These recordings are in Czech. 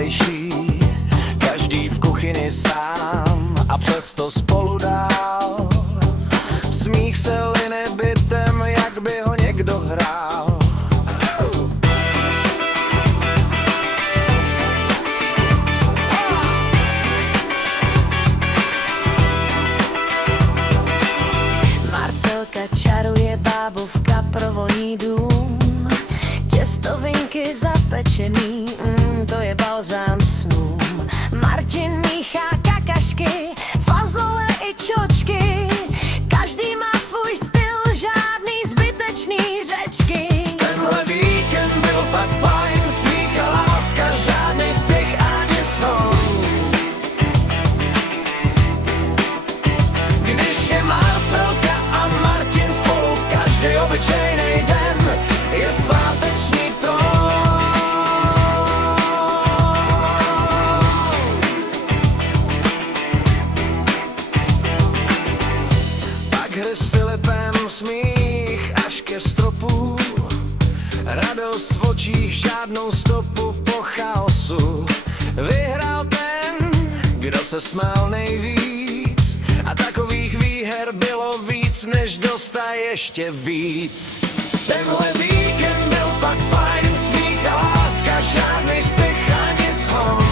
veselejší, každý v kuchyni sám a přesto spolu dál. Smích se line bytem, jak by ho někdo hrál. Marcelka čaruje, bábovka provoní dům. Těstovinky zapečený, to je balzám snům. Martin míchá kakašky, fazole i čočky. Každý má svůj styl, žádný zbytečný řečky. Tenhle víkend byl fakt fajn, smích a láska, žádnej spěch ani slov. Když je Marcelka a Martin spolu, každý obyčejnej den je sváteční tón. Pak hry s Filipem, smích až ke stropu, radost v očích, žádnou stopu po chaosu. Vyhrál ten, kdo se smál nejvíc, a takových výher bylo víc, než dostat ještě víc. Tenhle víkend byl fakt fajn, smích a láska, žádný spěch ani zhon.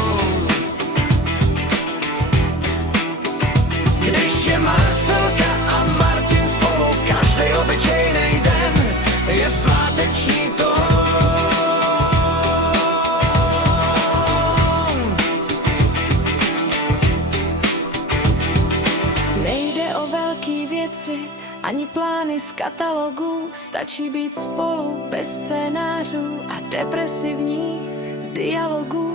Když je Marcelka a Martin spolu, každý obyčejnej den je sváteční tón. Nejde o velký věci, ani plány z katalogu. Stačí být spolu bez scénářů a depresivních dialogů.